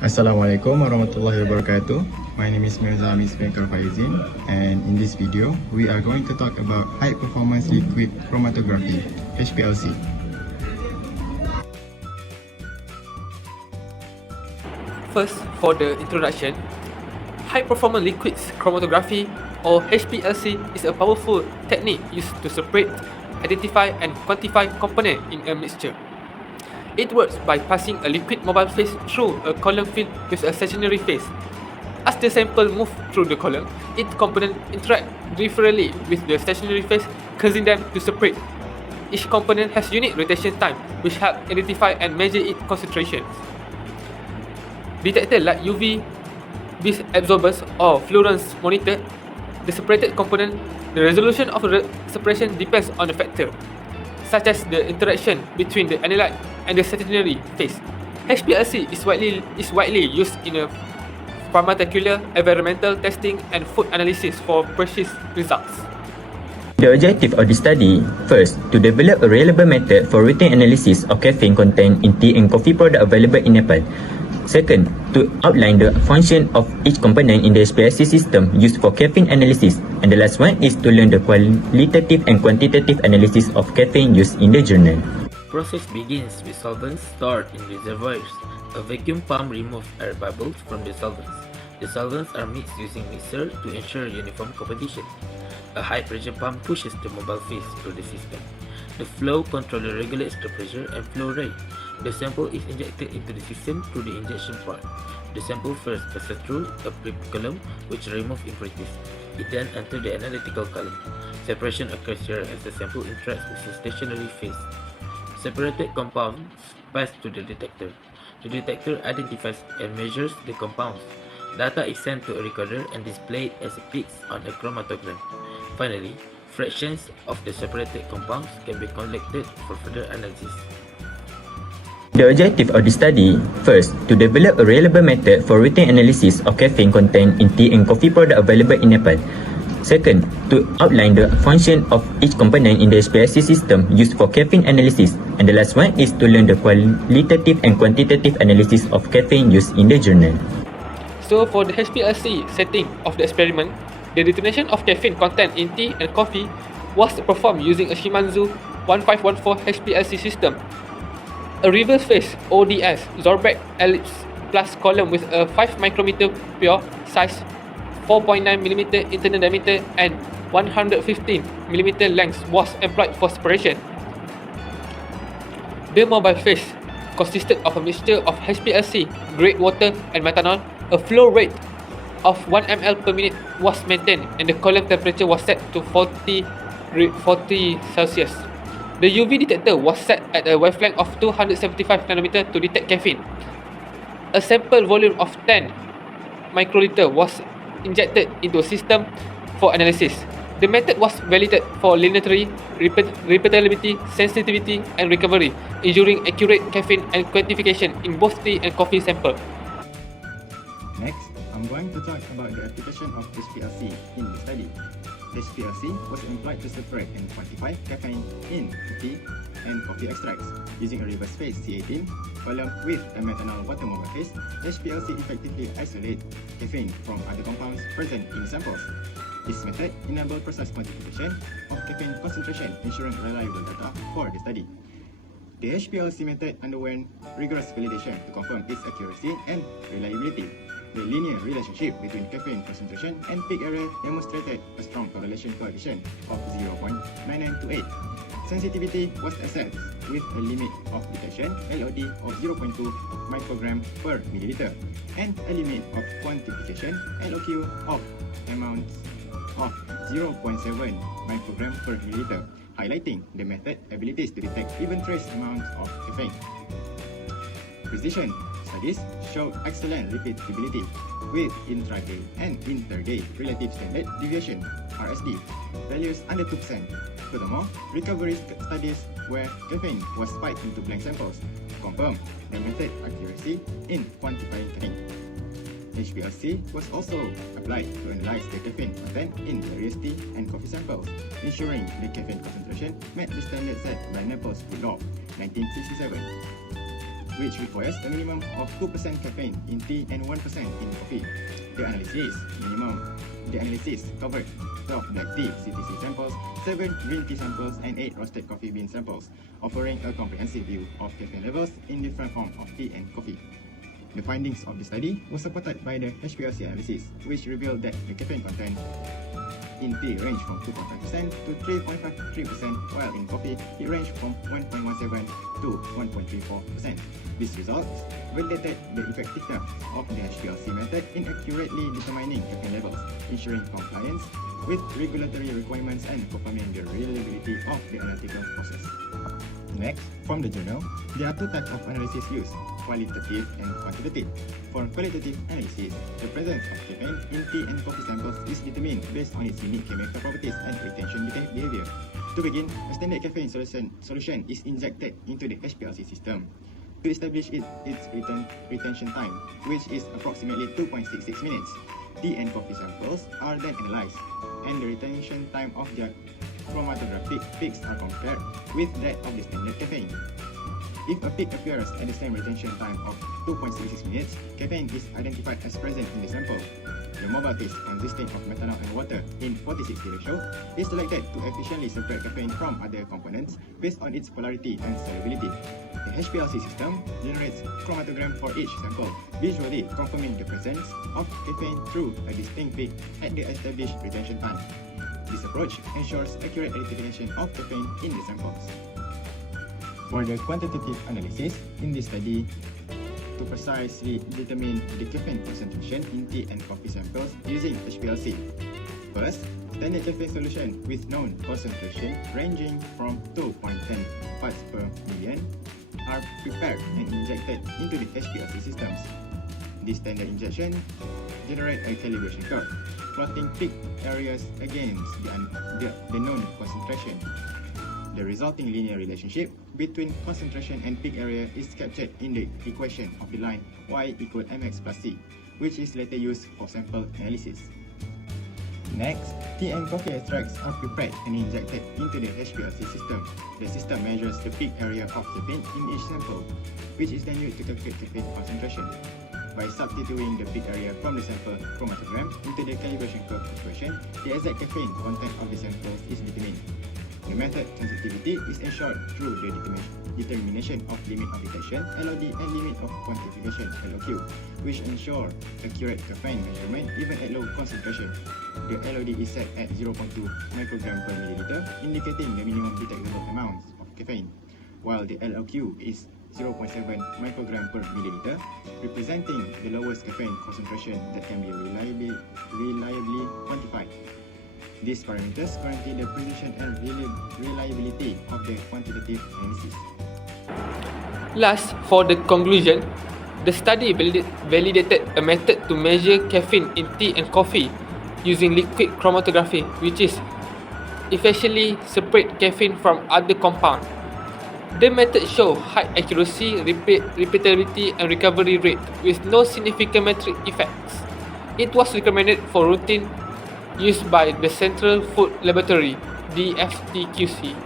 Assalamualaikum warahmatullahi wabarakatuh. My name is Mirza Hamiez ZAKARIA, and in this video, we are going to talk about high performance liquid chromatography, HPLC. First, for the introduction, high performance liquids chromatography or HPLC is a powerful technique used to separate, identify and quantify components in a mixture. It works by passing a liquid mobile phase through a column filled with a stationary phase. As the sample moves through the column, each component interacts differently with the stationary phase, causing them to separate. Each component has unique rotation time, which help identify and measure its concentration. Detectors like UV vis absorbers or fluorescence monitor the separated component. The resolution of the separation depends on a factor, such as the interaction between the analyte and the stationary phase. HPLC is widely used in a pharmaceutical, environmental testing, and food analysis for precise results. The objective of the study, first, to develop a reliable method for routine analysis of caffeine content in tea and coffee products available in Nepal. Second, to outline the function of each component in the HPLC system used for caffeine analysis. And the last one is to learn the qualitative and quantitative analysis of caffeine used in the journal. Process begins with solvents stored in reservoirs. A vacuum pump removes air bubbles from the solvents. The solvents are mixed using mixer to ensure uniform composition. A high pressure pump pushes the mobile phase through the system. The flow controller regulates the pressure and flow rate. The sample is injected into the system through the injection port. The sample first passes through a prep column which removes impurities. It then enters the analytical column. Separation occurs here as the sample interacts with the stationary phase. Separated compounds pass to the detector. The detector identifies and measures the compounds. Data is sent to a recorder and displayed as peaks on a chromatogram. Finally, fractions of the separated compounds can be collected for further analysis. The objective of the study, first, to develop a reliable method for routine analysis of caffeine content in tea and coffee products available in Nepal. Second, to outline the function of each component in the HPLC system used for caffeine analysis. And the last one is to learn the qualitative and quantitative analysis of caffeine used in the journal. So for the HPLC setting of the experiment, the determination of caffeine content in tea and coffee was performed using a Shimanzu 1514 HPLC system. A reverse phase ODS Zorbeck ellipse plus column with a 5 micrometer pure size, 4.9mm internal diameter and 115mm length was employed for separation. The mobile phase consisted of a mixture of HPLC, grade water and methanol. A flow rate of 1 ml per minute was maintained and the column temperature was set to 40 Celsius. The UV detector was set at a wavelength of 275 nanometer to detect caffeine. A sample volume of 10 microliter was injected into a system for analysis. The method was validated for linearity, repeatability, sensitivity, and recovery, ensuring accurate caffeine and quantification in both tea and coffee sample. Next, I'm going to talk about the application of HPLC in the study. HPLC was employed to separate and quantify caffeine in tea and coffee extracts. Using a reverse phase C18 column with a methanol water mobile phase, HPLC effectively isolates caffeine from other compounds present in samples. This method enabled precise quantification of caffeine concentration, ensuring reliable data for the study. The HPLC method underwent rigorous validation to confirm its accuracy and reliability. The linear relationship between caffeine concentration and peak area demonstrated a strong correlation coefficient of 0.9928. Sensitivity was assessed with a limit of detection LOD of 0.2 microgram per milliliter and a limit of quantification LOQ of amounts of 0.7 microgram per milliliter, highlighting the method's abilities to detect even trace amounts of caffeine. Precision studies showed excellent repeatability with intraday and interday relative standard deviation (RSD) values under 2%. Furthermore, recovery studies where caffeine was spiked into blank samples confirmed the method accuracy in quantifying caffeine. HPLC was also applied to analyze the caffeine content in various tea and coffee samples, ensuring the caffeine concentration met the standard set by Naples Food Law 1967. which requires a minimum of 2% caffeine in tea and 1% in coffee. The analysis covered 12 black tea CTC samples, 7 green tea samples, and 8 roasted coffee bean samples, offering a comprehensive view of caffeine levels in different forms of tea and coffee. The findings of the study were supported by the HPLC analysis, which revealed that the caffeine content in tea ranged from 2.5% to 3.53%, while in coffee it ranged from 1.17% to 1.34%. These results validated the effectiveness of the HPLC method in accurately determining caffeine levels, ensuring compliance with regulatory requirements and confirming the reliability of the analytical process. Next, from the journal, there are two types of analysis used, qualitative and quantitative. For qualitative analysis, the presence of caffeine in tea and coffee samples is determined based on its unique chemical properties and retention behavior. To begin, a standard caffeine solution is injected into the HPLC system. To establish its retention time, which is approximately 2.66 minutes, tea and coffee samples are then analyzed, and the retention time of their chromatographic peaks are compared with that of the standard caffeine. If a peak appears at the same retention time of 2.66 minutes, caffeine is identified as present in the sample. The mobile test consisting of methanol and water in 40-60 ratio is selected to efficiently separate caffeine from other components based on its polarity and solubility. The HPLC system generates chromatogram for each sample, visually confirming the presence of caffeine through a distinct peak at the established retention time. This approach ensures accurate identification of caffeine in the samples. For the quantitative analysis in this study, to precisely determine the caffeine concentration in tea and coffee samples using HPLC. First, standard caffeine solution with known concentration ranging from 2.10 parts per million are prepared and injected into the HPLC systems. This standard injection generates a calibration curve, plotting peak areas against the known concentration. The resulting linear relationship between concentration and peak area is captured in the equation of the line y equal mx plus c, which is later used for sample analysis. Next, tea and coffee extracts are prepared and injected into the HPLC system. The system measures the peak area of caffeine in each sample, which is then used to calculate caffeine concentration. By substituting the peak area from the sample chromatogram into the calibration curve equation, the exact caffeine content of the samples is determined. The method sensitivity is ensured through the determination of limit of detection (LOD) and limit of quantification (LOQ), which ensure accurate caffeine measurement even at low concentration. The LOD is set at 0.2 microgram per milliliter, indicating the minimum detectable amounts of caffeine, while the LOQ is 0.7 microgram per milliliter, representing the lowest caffeine concentration that can be reliably quantified. These parameters guarantee the precision and reliability of the quantitative analysis. Last, for the conclusion, the study validated a method to measure caffeine in tea and coffee using liquid chromatography, which is efficiently separate caffeine from other compounds. The method shows high accuracy, repeatability, and recovery rate with no significant metric effects. It was recommended for routine use by the Central Food Laboratory (DFTQC).